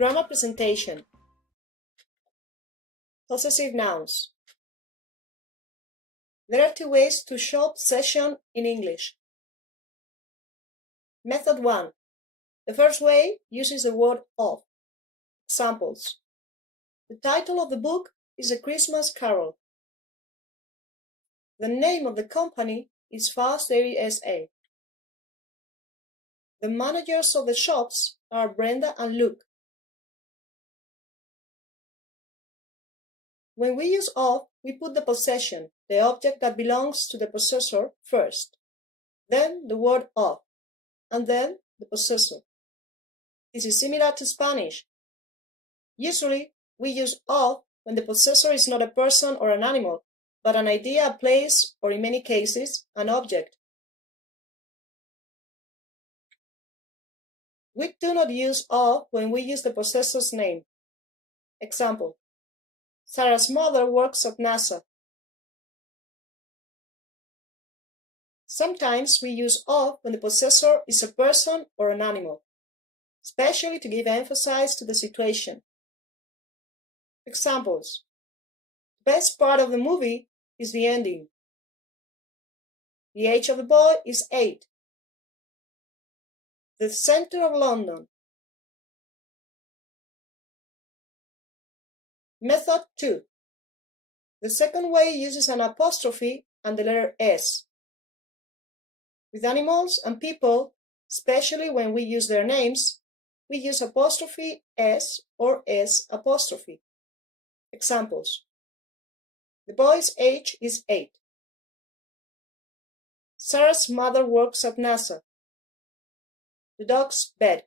Grammar presentation. Possessive nouns. There are two ways to show possession in English. Method 1. The first way uses the word of. Examples. The title of the book is A Christmas Carol. The name of the company is Fast Dairy SA. The managers of the shops are Brenda and Luke. When we use of, we put the possession, the object that belongs to the possessor, first, then the word of, and then the possessor. This is similar to Spanish. Usually, we use of when the possessor is not a person or an animal, but an idea, a place, or in many cases, an object. We do not use of when we use the possessor's name. Example. Sarah's mother works at NASA. Sometimes we use of when the possessor is a person or an animal, especially to give emphasis to the situation. Examples. The best part of the movie is the ending. The age of the boy is 8. The center of London. Method 2. The second way uses an apostrophe and the letter S. With animals and people, especially when we use their names, we use apostrophe S or S apostrophe. Examples. The boy's age is 8. Sarah's mother works at NASA. The dog's bed.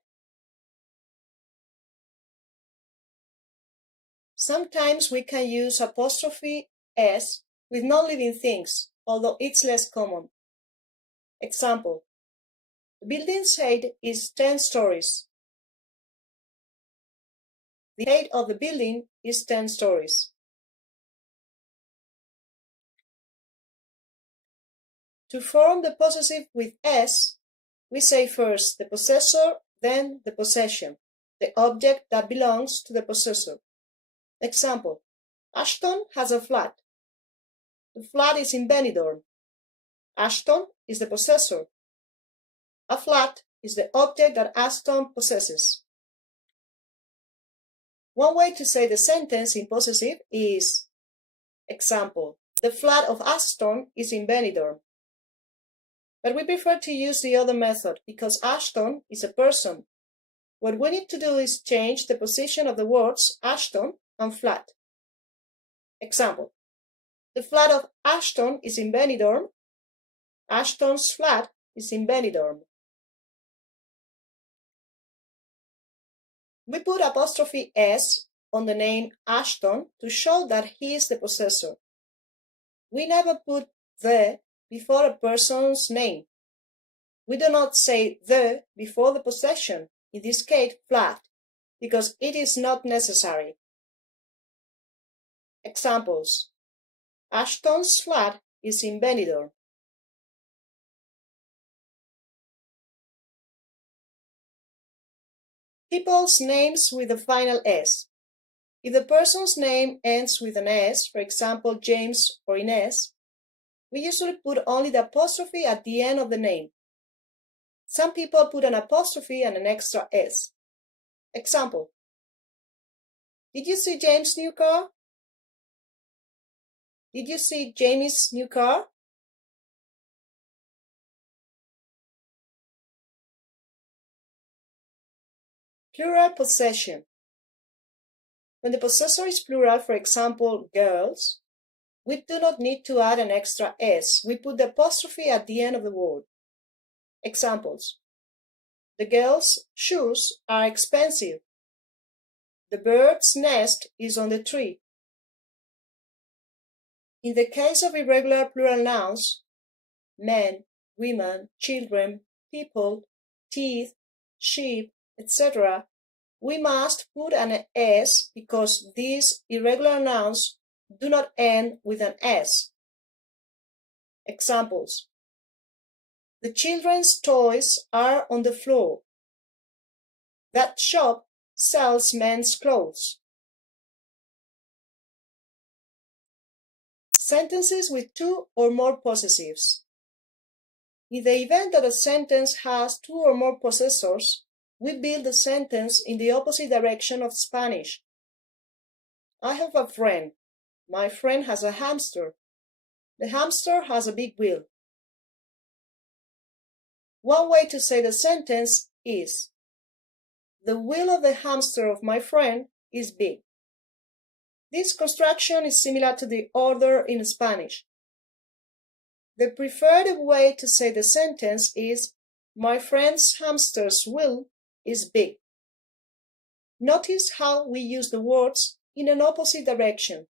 Sometimes we can use apostrophe S with non-living things, although it's less common. Example. The building's height is 10 stories. The height of the building is 10 stories. To form the possessive with S, we say first the possessor, then the possession, the object that belongs to the possessor. Example. Ashton has a flat. The flat is in Benidorm. Ashton is the possessor. A flat is the object that Ashton possesses. One way to say the sentence in possessive is, example, the flat of Ashton is in Benidorm. But we prefer to use the other method because Ashton is a person. What we need to do is change the position of the words Ashton and flat. Example. The flat of Ashton is in Benidorm. Ashton's flat is in Benidorm. We put apostrophe S on the name Ashton to show that he is the possessor. We never put the before a person's name. We do not say the before the possession, in this case flat, because it is not necessary. Examples. Ashton's flat is in Benidorm. People's names with the final S. If the person's name ends with an S, for example, James or Inez, we usually put only the apostrophe at the end of the name. Some people put an apostrophe and an extra S. Example. Did you see James' new car? Did you see Jamie's new car? Plural possession. When the possessor is plural, for example, girls, we do not need to add an extra S. We put the apostrophe at the end of the word. Examples. The girls' shoes are expensive. The bird's nest is on the tree. In the case of irregular plural nouns, men, women, children, people, teeth, sheep, etc., we must put an S because these irregular nouns do not end with an S. Examples. The children's toys are on the floor. That shop sells men's clothes. Sentences with two or more possessives. In the event that a sentence has two or more possessors, we build the sentence in the opposite direction of Spanish. I have a friend. My friend has a hamster. The hamster has a big wheel. One way to say the sentence is, the wheel of the hamster of my friend is big. This construction is similar to the order in Spanish. The preferred way to say the sentence is, my friend's hamster's wheel is big. Notice how we use the words in an opposite direction.